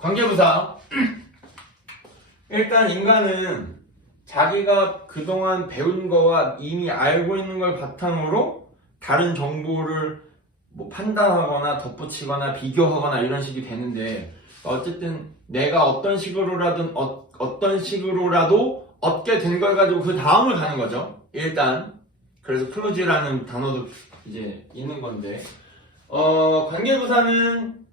관계부사. 일단 인간은 자기가 그동안 배운 거와 이미 알고 있는 걸 바탕으로 다른 정보를 뭐 판단하거나 덧붙이거나 비교하거나 이런 식이 되는데, 어쨌든 내가 어떤 식으로라도 얻게 된 걸 가지고 그 다음을 가는 거죠. 일단 그래서 클로즈라는 단어도 이제 있는 건데, 관계부사는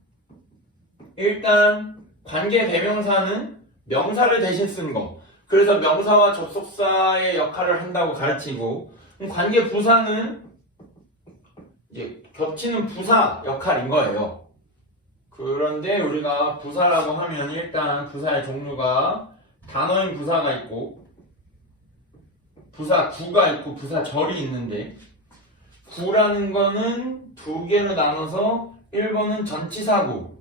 일단 관계 대명사는 명사를 대신 쓴 거. 그래서 명사와 접속사의 역할을 한다고 가르치고, 관계 부사는 이제 겹치는 부사 역할인 거예요. 그런데 우리가 부사라고 하면 일단 부사의 종류가 단어인 부사가 있고 부사 구가 있고 부사 절이 있는데, 구라는 거는 두 개로 나눠서 1번은 전치사구,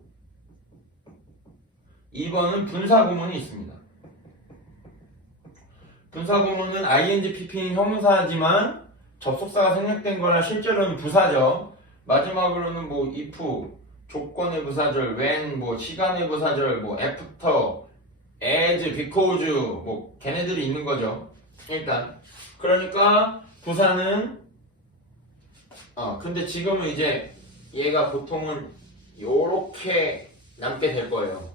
2번은 분사구문이 있습니다. 분사구문은 ing, pp인 형용사지만 접속사가 생략된 거라 실제로는 부사죠. 마지막으로는 뭐 if, 조건의 부사절, when, 뭐 시간의 부사절, 뭐 after, as, because, 뭐 걔네들이 있는 거죠. 일단 그러니까 부사는 근데 지금은 이제 얘가 보통은 요렇게 남게 될 거예요.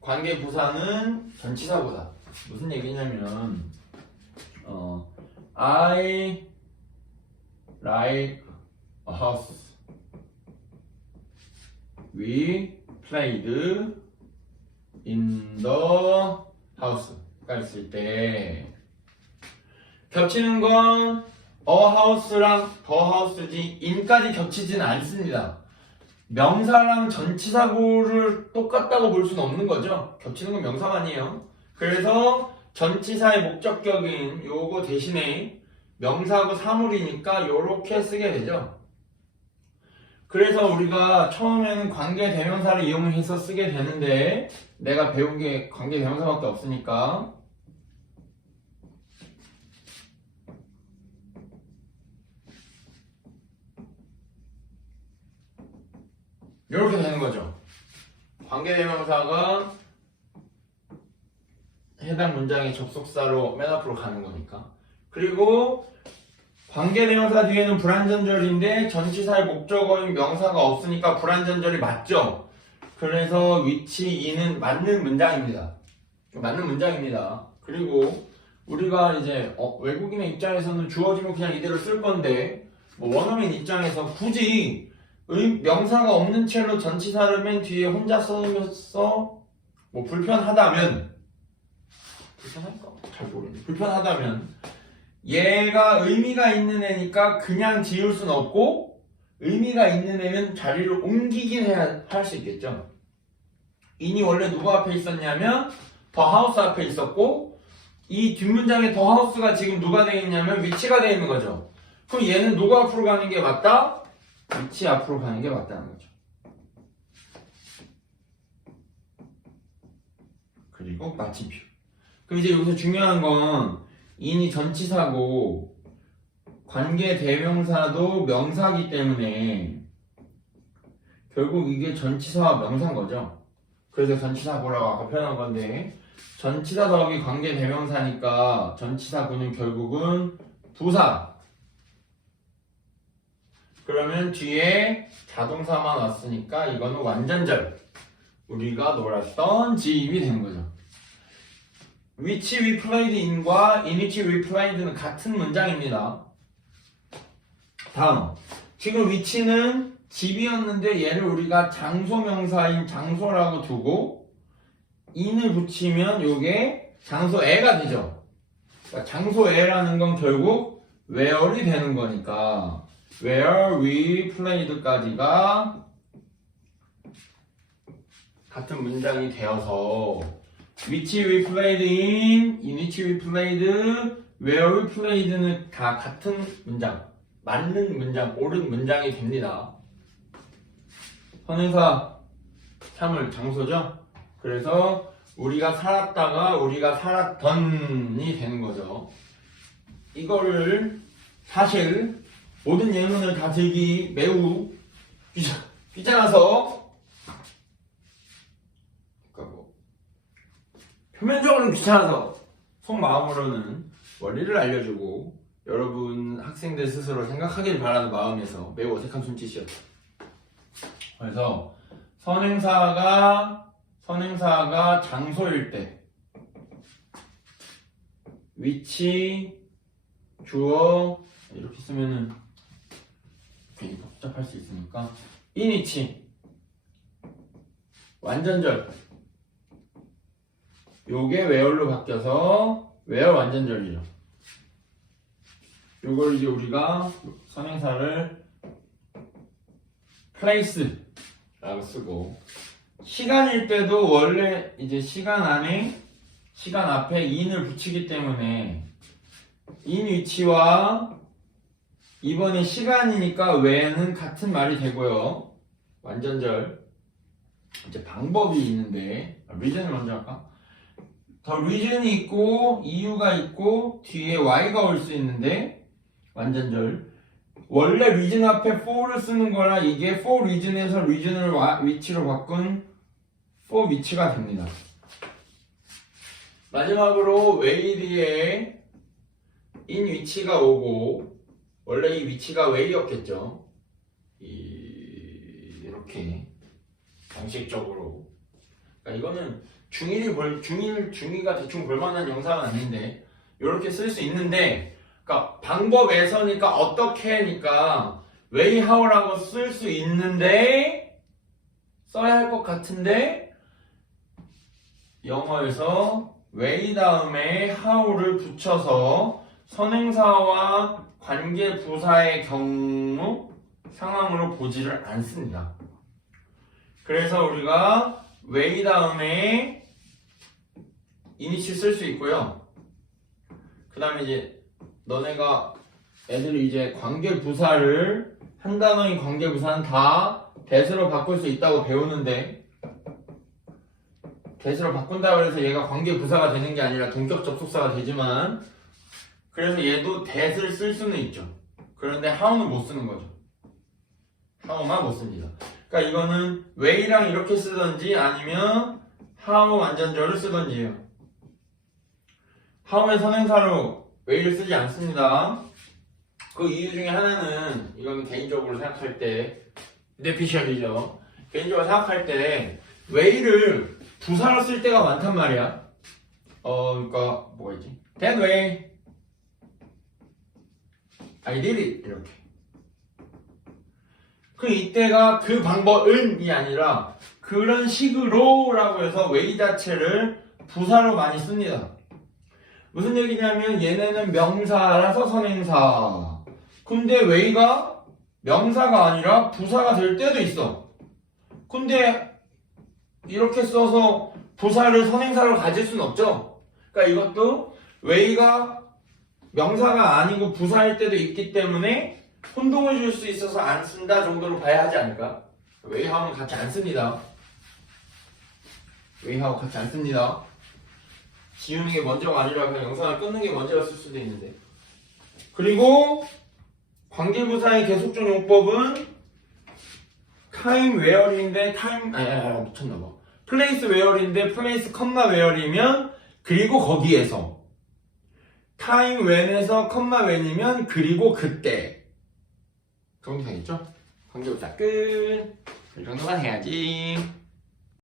관계 부사는 전치사보다. 무슨 얘기냐면 I like a house. We played in the house가 있을 때 겹치는 건 a house랑 the house지 in까지 겹치지는 않습니다. 명사랑 전치사구를 똑같다고 볼 수는 없는 거죠. 겹치는 건 명사만이에요. 그래서 전치사의 목적격인 요거 대신에 명사하고 사물이니까 요렇게 쓰게 되죠. 그래서 우리가 처음에는 관계 대명사를 이용해서 쓰게 되는데, 내가 배운 게 관계 대명사밖에 없으니까 이렇게 되는 거죠. 관계 대명사가 해당 문장의 접속사로 맨 앞으로 가는 거니까. 그리고 관계 대명사 뒤에는 불완전절인데 전치사의 목적어인 명사가 없으니까 불완전절이 맞죠. 그래서 위치 이는 맞는 문장입니다. 그리고 우리가 이제 외국인의 입장에서는 주어지면 그냥 이대로 쓸 건데, 뭐 원어민 입장에서 굳이 명사가 없는 채로 전치사를 맨 뒤에 혼자 써서 뭐 불편하다면, 불편할까? 잘 모르겠네. 불편하다면 얘가 의미가 있는 애니까 그냥 지울 순 없고, 의미가 있는 애는 자리를 옮기긴 해야 할 수 있겠죠. 인이 원래 누구 앞에 있었냐면 더 하우스 앞에 있었고, 이 뒷문장에 더 하우스가 지금 누가 되어 있냐면 위치가 되어 있는 거죠. 그럼 얘는 누구 앞으로 가는 게 맞다? 위치 앞으로 가는 게 맞다는 거죠. 그리고 마침표. 그럼 이제 여기서 중요한 건 인이 전치사고 관계 대명사도 명사기 때문에 결국 이게 전치사와 명사인 거죠. 그래서 전치사구라고 아까 표현한 건데, 전치사 더하기 관계 대명사니까 전치사구는 결국은 부사. 그러면 뒤에 자동사만 왔으니까 이거는 완전절. 우리가 놀았던 지입이 되는 거죠. which we played in과 in which we played는 같은 문장입니다. 다음, 지금 which는 집이었는데 얘를 우리가 장소명사인 장소라고 두고 in을 붙이면 요게 장소애가 되죠. 그러니까 장소애라는 건 결국 where이 되는 거니까 where we played까지가 같은 문장이 되어서 which we played in which we played, where we played는 다 같은 문장, 맞는 문장, 옳은 문장이 됩니다. 선행사 사물 장소죠. 그래서 우리가 살았다가 우리가 살았던이 되는 거죠. 이거를 사실 모든 예문을 다 들기 매우 귀찮아서 표면적으로는 귀찮아서 속마음으로는 원리를 알려주고 여러분 학생들 스스로 생각하길 바라는 마음에서 매우 어색한 손짓이었다. 그래서 선행사가 장소일 때 위치, 주어 이렇게 쓰면은 괜히 복잡할 수 있으니까 in 위치 완전절 요게 where로 바뀌어서 where 완전절이죠. 요걸 이제 우리가 선행사를 place 라고 쓰고 시간일 때도 원래 이제 시간 앞에 in을 붙이기 때문에 in 위치와 이번에 시간이니까 where는 같은 말이 되고요. 완전절 이제 방법이 있는데 reason을 먼저 할까? 더 reason이 있고 이유가 있고 뒤에 y가 올 수 있는데 완전절 원래 reason 앞에 for를 쓰는 거라 이게 for reason에서 reason을 위치로 바꾼 for 위치가 됩니다. 마지막으로 way 뒤에 in 위치가 오고 원래 이 위치가 way였겠죠. 이렇게 정식적으로 그러니까 이거는 중2가 대충 볼만한 영상은 아닌데 이렇게 쓸 수 있는데 그러니까 방법에서니까 어떻게니까 way how라고 쓸 수 있는데 써야 할 것 같은데 영어에서 way 다음에 how를 붙여서 선행사와 관계 부사의 경우 상황으로 보지를 않습니다. 그래서 우리가 way 다음에 init 쓸 수 있고요. 그 다음에 이제 너네가 애들이 이제 관계 부사를 한 단어인 관계 부사는 다 that으로 바꿀 수 있다고 배우는데 that으로 바꾼다고 해서 얘가 관계 부사가 되는 게 아니라 동격 접속사가 되지만 그래서 얘도 that을 쓸 수는 있죠. 그런데 how는 못 쓰는 거죠. how만 못 씁니다. 그러니까 이거는 way랑 이렇게 쓰던지 아니면 how 완전절을 쓰던지요. how의 선행사로 way를 쓰지 않습니다. 그 이유 중에 하나는 이건 개인적으로 생각할 때 beneficial이죠. 개인적으로 생각할 때 way를 부사로 쓸 때가 많단 말이야. 그러니까 뭐가 있지? That way I did it 이렇게. 그 이때가 그 방법은이 아니라 그런 식으로 라고 해서 way 자체를 부사로 많이 씁니다. 무슨 얘기냐면 얘네는 명사라서 선행사. 근데 way가 명사가 아니라 부사가 될 때도 있어. 근데 이렇게 써서 부사를 선행사로 가질 수는 없죠. 그러니까 이것도 way가 명사가 아니고 부사일 때도 있기 때문에 혼동을 줄 수 있어서 안 쓴다 정도로 봐야 하지 않을까? way하고는 같이 안 씁니다. way하고 같이 안 씁니다. 지우는 게 먼저가 아니라 그냥 영상을 끊는 게 먼저가 쓸 수도 있는데. 그리고 관계부사의 계속적 용법은 time where인데 미쳤나봐. place where인데 place, where이면 그리고 거기에서 time when에서 when이면 그리고 그때 정도 되겠죠? 관계부사 끝. 이 정도만 해야지.